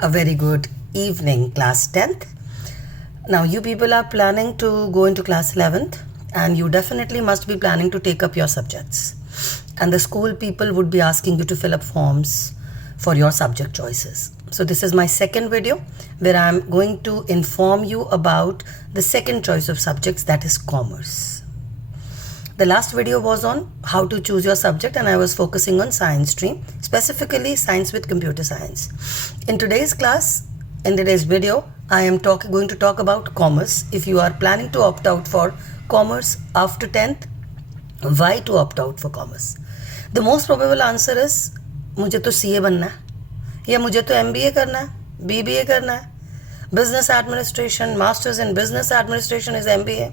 A very good evening, class 10th. Now, you people are planning to go into class 11th, and you definitely must be planning to take up your subjects. And the school people would be asking you to fill up forms for your subject choices. So, this is my second video where I am going to inform you about the second choice of subjects, that is commerce. The last video was on how to choose your subject, and I was focusing on science stream, specifically science with computer science. In today's class, in today's video, I am going to talk about commerce. If you are planning to opt out for commerce after 10th, why to opt out for commerce? The most probable answer is मुझे तो CA बनना है, या मुझे तो MBA करना है, BBA करना है, Business Administration, Masters in Business Administration is MBA,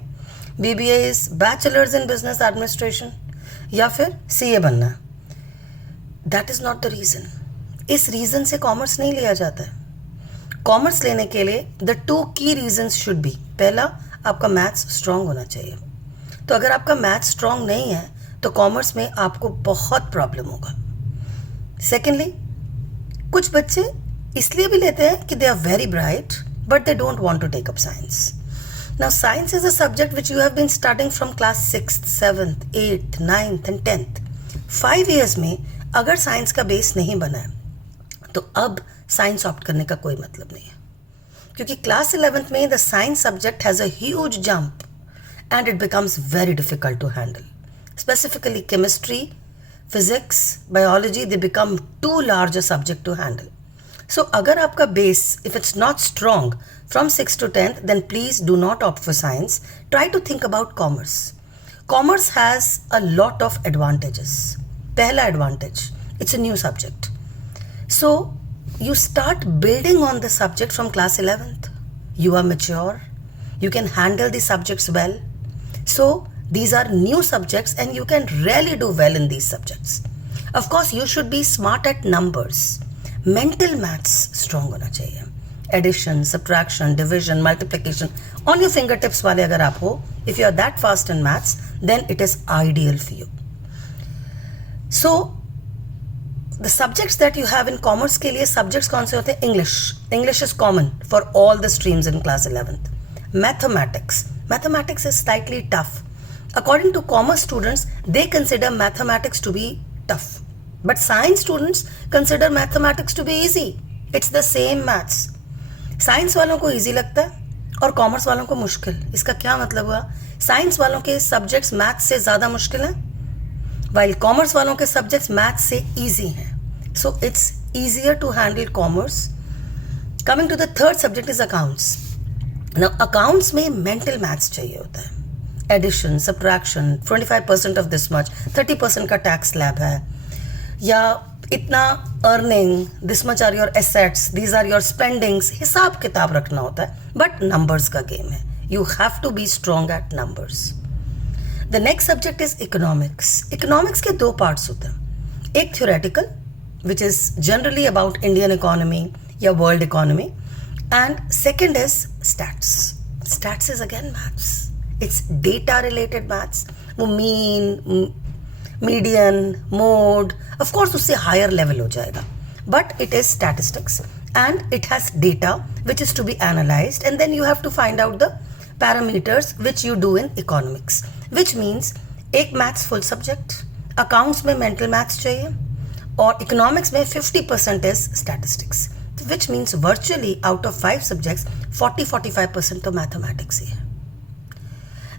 BBA is Bachelor's in Business Administration, या फिर CA बनना है. That is not the reason. इस रीज़न से कॉमर्स नहीं लिया जाता है. कॉमर्स लेने के लिए द टू की रीजंस शुड बी. पहला, आपका मैथ्स स्ट्रांग होना चाहिए. तो अगर आपका मैथ्स स्ट्रांग नहीं है तो कॉमर्स में आपको बहुत प्रॉब्लम होगा. सेकेंडली, कुछ बच्चे इसलिए भी लेते हैं कि they are very bright but they don't want to take up science. Now, science is a subject which you have been studying from class 6th, 7th, 8th, 9th and 10th. 5 years में अगर science का base नहीं बना है तो अब science opt करने का कोई मतलब नहीं है, क्योंकि क्लास 11th में the science subject has a huge jump and it becomes very difficult to handle. Specifically chemistry, physics, biology, they become too large a subject to handle. So, अगर आपका base, if it's not strong from 6th to 10th, then please do not opt for science. Try to think about commerce. Commerce has a lot of advantages. पहला advantage, it's a new subject. So, you start building on the subject from class 11th. You are mature. You can handle the subjects well. So, these are new subjects and you can really do well in these subjects. Of course, you should be smart at numbers. Mental maths strong होना चाहिए. Addition, subtraction, division, multiplication on your finger tips वाले अगर आप हो, if you are that fast in maths, then it is ideal for you. So the subjects that you have in commerce के लिए subjects कौन से होते हैं? English. English is common for all the streams in class 11th. Mathematics. Mathematics is slightly tough. According to commerce students, they consider mathematics to be tough. But science students consider mathematics to be easy. It's the same maths. Science वालों को easy लगता है और commerce वालों को मुश्किल. इसका क्या मतलब हुआ? Science वालों के subjects maths से ज़्यादा मुश्किल हैं, while commerce वालों के subjects maths से easy हैं. So it's easier to handle commerce. Coming to the third subject is accounts. Now accounts में mental maths चाहिए होता है. Addition, subtraction, 25% of this much, 30% का tax slab है, या इतना earning, this much are your assets, these are your spendings, हिसाब किताब रखना होता है. बट नंबर्स का गेम है. You have to be strong at numbers. The next subject is economics. Economics के दो पार्ट्स होते हैं. एक theoretical which is generally about Indian economy या world economy, and second is stats. Stats is again maths. It's data related maths. वो median, mode, of course उससे higher level हो जाएगा, but it is statistics and it has data which is to be analysed and then you have to find out the parameters which you do in economics, which means एक maths full subject, accounts में mental maths चाहिए, और economics में 50% is statistics, which means virtually out of 5 subjects 40-45% तो mathematics ही है.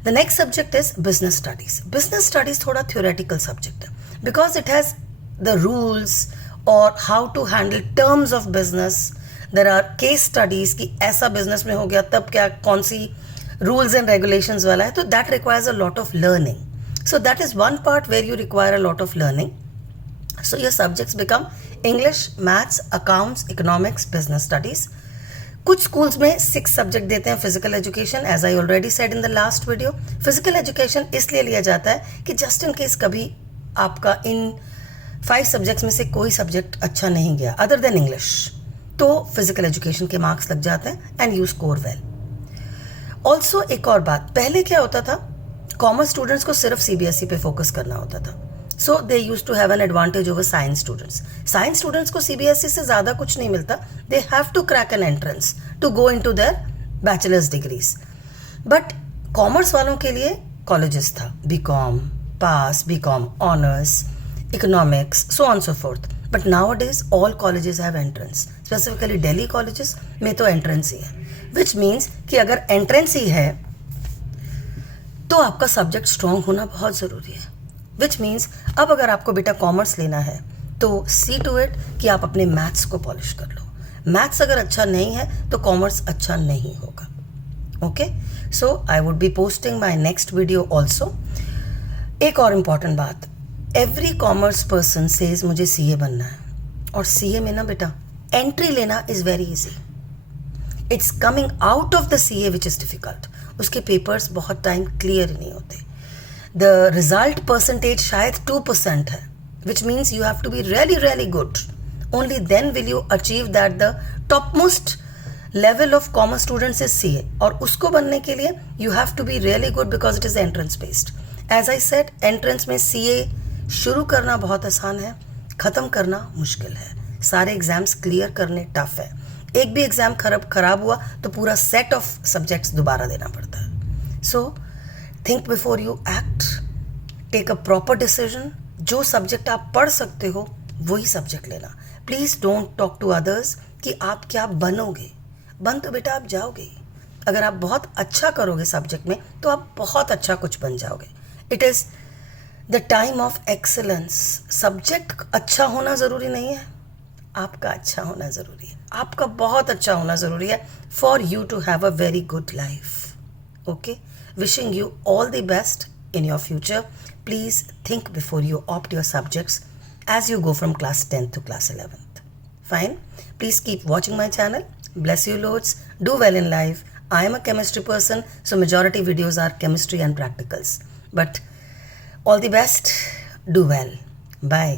The next subject is business studies. Business studies थोड़ा theoretical subject है because it has the rules or how to handle terms of business. There are case studies कि ऐसा business में हो गया तब क्या, कौन सी rules and regulations वाला है, तो that requires a lot of learning. So that is one part where you require a lot of learning. So your subjects become English, Maths, Accounts, Economics, Business Studies. कुछ schools में 6 subject देते हैं. Physical education, as I already said in the last video, physical education इसलिए लिया जाता है कि just in case कभी आपका इन 5 सब्जेक्ट्स में से कोई सब्जेक्ट अच्छा नहीं गया अदर देन इंग्लिश, तो फिजिकल एजुकेशन के मार्क्स लग जाते हैं and you score well. Also एक और बात, पहले क्या होता था, कॉमर्स स्टूडेंट्स को सिर्फ CBSE पे फोकस करना होता था. So they use to have an advantage over science students. Science students को सीबीएसई से ज़्यादा कुछ नहीं मिलता. They have to crack an entrance to go in to their bachelors degrees. But commerce वालों के लिए कॉलेजेस था, BCom pass, BCom honours, economics, so on so forth. But nowadays all colleges have entrance. Specifically Delhi colleges में तो entrance ही है, which means कि अगर entrance ही है तो आपका सब्जेक्ट स्ट्रॉन्ग होना बहुत ज़रूरी है. विच मीन्स अब अगर आपको बेटा कॉमर्स लेना है तो सी टू इट कि आप अपने मैथ्स को पॉलिश कर लो. मैथ्स अगर अच्छा नहीं है तो कॉमर्स अच्छा नहीं होगा. Okay, so I would be posting my next video also. एक और इम्पॉर्टेंट बात, एवरी कॉमर्स पर्सन सेज मुझे सीए बनना है, और सीए में ना बेटा एंट्री लेना is very easy. It's coming out of the CA which is difficult. उसके पेपर्स बहुत टाइम क्लियर नहीं होते. द रिजल्ट परसेंटेज शायद 2% है, which means you have to be really really good. Only then will you achieve that the top most level of commerce students is CA. और उसको बनने के लिए you have to be really good because it is entrance based. As I said, entrance में CA शुरू करना बहुत आसान है, ख़त्म करना मुश्किल है. सारे एग्जाम्स क्लियर करने टफ है. एक भी एग्ज़ाम खराब हुआ तो पूरा सेट ऑफ सब्जेक्ट्स दोबारा देना पड़ता है. So think before you act, take a proper decision. जो सब्जेक्ट आप पढ़ सकते हो वही सब्जेक्ट लेना. Please don't talk to others कि आप क्या बनोगे. बन तो बेटा आप जाओगे. अगर आप बहुत अच्छा करोगे सब्जेक्ट में तो आप बहुत अच्छा कुछ बन जाओगे. It is the time of excellence. Subject अच्छा होना ज़रूरी नहीं है, आपका अच्छा होना ज़रूरी है. आपका बहुत अच्छा होना ज़रूरी है for you to have a very good life. Okay, wishing you all the best in your future. Please think before you opt your subjects as you go from class 10th to class 11th. Fine? Please keep watching my channel. Bless you loads. Do well in life. I am a chemistry person, so majority videos are chemistry and practicals. But all the best. Do well. Bye.